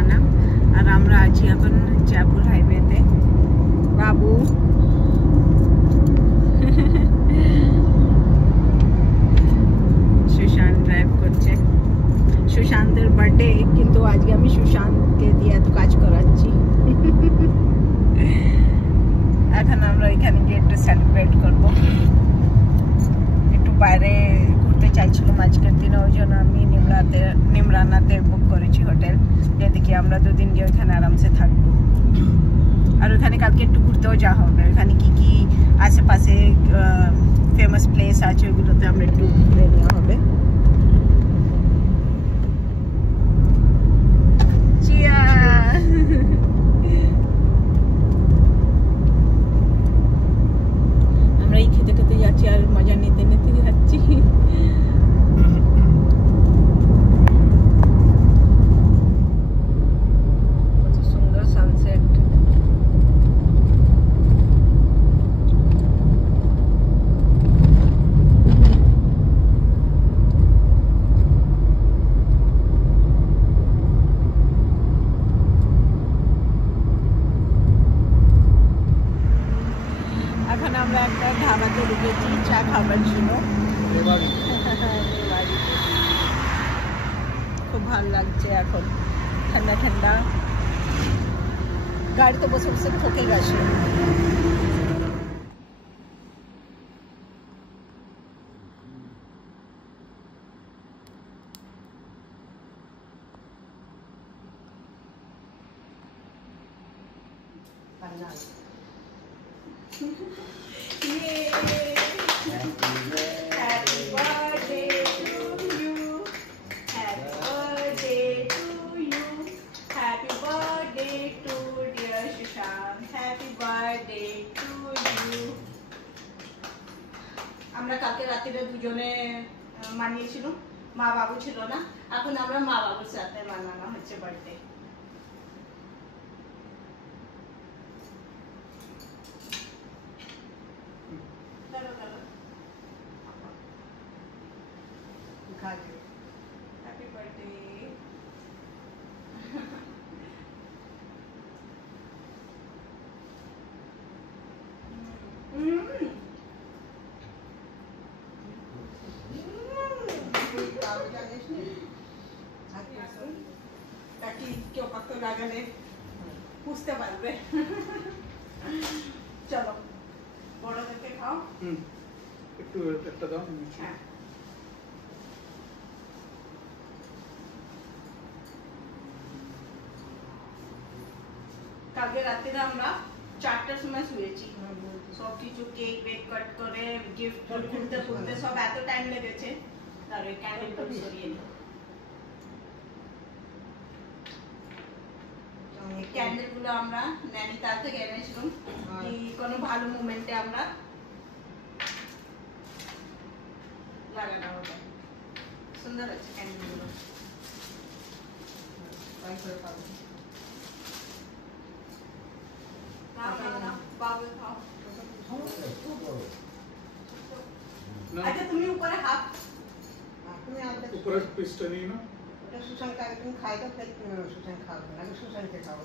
রানা আর আমরা আছি এখন জয়পুর হাইওয়েতে। বাবু সুশান্ত ড্রাইভ করছে। সুশান্তের বার্থডে, কিন্তু আজকে আমি সুশান্তকে দিয়ে এত কাজ করাচ্ছি। এখন আমরা এখানে গিয়ে একটু সেলিব্রেট করবো। একটু বাইরে ঘুরতে চাইছিলাম আজকের দিনে, ওই জন্য আমি নিমরানাতে বুক করেছি হোটেল, যেদিকে আমরা 2 দিন গিয়ে ওইখানে আরামসে থাকবো। আর ওইখানে কালকে একটু ঘুরতেও যাওয়া হবে। ওইখানে কি কি আশেপাশে ফেমাস প্লেস আছে ওইগুলোতে আমরা একটু ঘুরে নেওয়া হবে। আমরা এই খেতে খেতে যাচ্ছি আর মজা নিতে নিতে যাচ্ছি। কত সুন্দর সানসেট। এখন আমরা একটা ধাবাতে ঢুকেছি চা খাবার জন্য। খুব ভালো লাগছে এখন, ঠান্ডা ঠান্ডা। গাড়িতে বসে বসে ঠকে গেছে। আমরা কালকে রাত্রিরে দুজনে মানিয়েছিলাম, মা বাবু ছিল না। এখন আমরা মা বাবুর সাথে মানানো হচ্ছে বার্থডে। Happy birthday. কেউ পাক্ত লাগালে বুঝতে পারবে। চলো বড়দেরকে খাও। একটু একটা দাও। হ্যাঁ, কালকে রাত্রে আমরা 4টার সময় শুয়েছি। সব কিছু কেক বেক কাট করে গিফট খুলতে খুলতে সব এত টাইম লেগেছে। তারপরে ক্যান্ডেলটা সরিয়ে নিই। ক্যান্ডেল গুলো আমরা নৈনিতাল থেকে এনেছিলাম, কোনো ভালো মোমেন্টে আমরা লাগানো হবে। সুন্দর আছে ক্যান্ডেল গুলো। আচ্ছা তুমি উপরে হাত, উপরে পিসটা নিয়ে না। সুশান্ত আগে তুমি খাই তো, সুশান্ত খাও না, সুশান্তকে খাও।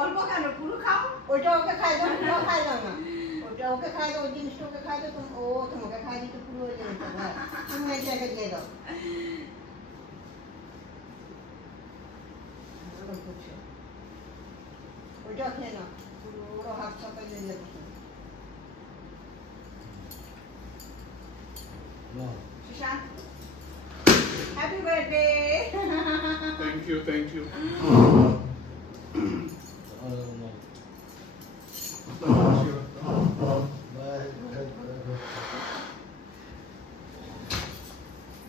অল্প কেন, পুরো খাও। ওইটা ওকে খাই দাও, পুরো খাই দাও না। ওইটা ওকে খাই দাও, ওই জিনিসটা ওকে খাই দাও, ও তোমাকে খাই দিতে পুরো হয়ে যাবে। তুমি এটাকে দিয়ে দাও। ওইটা খেয়ে নাও, পুরো হাত সাথে দিয়ে যাবে। Sushant, happy birthday. Thank you, thank you.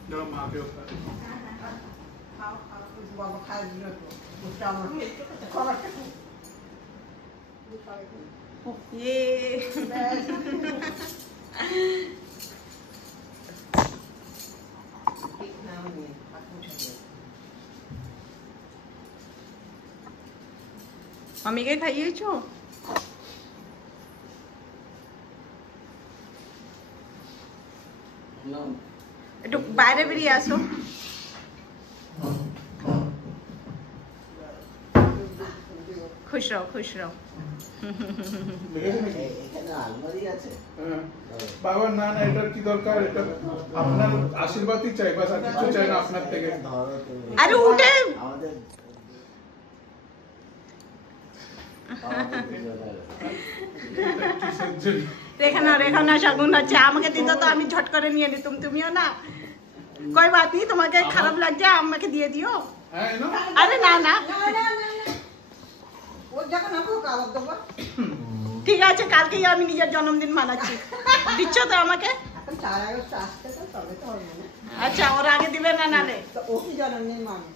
जरा माँ के ऊपर खाओ खाओ, कुछ बाबा खा दिया तो उसका मन खबर के ये मम्मी के खाइए छो। একটু বাইরে বেরিয়ে আসো। খুশ রहो খুশ रहो। হ্যাঁ। বাবা না না এটার কি দরকার, এটা আপনার আশীর্বাদই চাই, বাস আর কিছু চাই না আপনার থেকে। আরে উঠে কিসের জন্য? রেখা না শাগুন হচ্ছে, আমাকে দিত তো আমি ঝট করে নিয়ে নিতাম, তুমিও না कोई बात नहीं, তোমাকে খারাপ লাগছে আমাকে দিয়ে দিও। হ্যাঁ এনো। আরে না না ও যখন আমাকে কাগজ দেবো ঠিক আছে, কালকেই আমি নিজের জন্মদিন মানাচ্ছি, দিচ্ছ তো আমাকে? এখন 4 আগস্ট আসতে তো তবে তো হবে না। আচ্ছা ওর আগে দিবে না নালে তো ও কি জন্মদিন মানে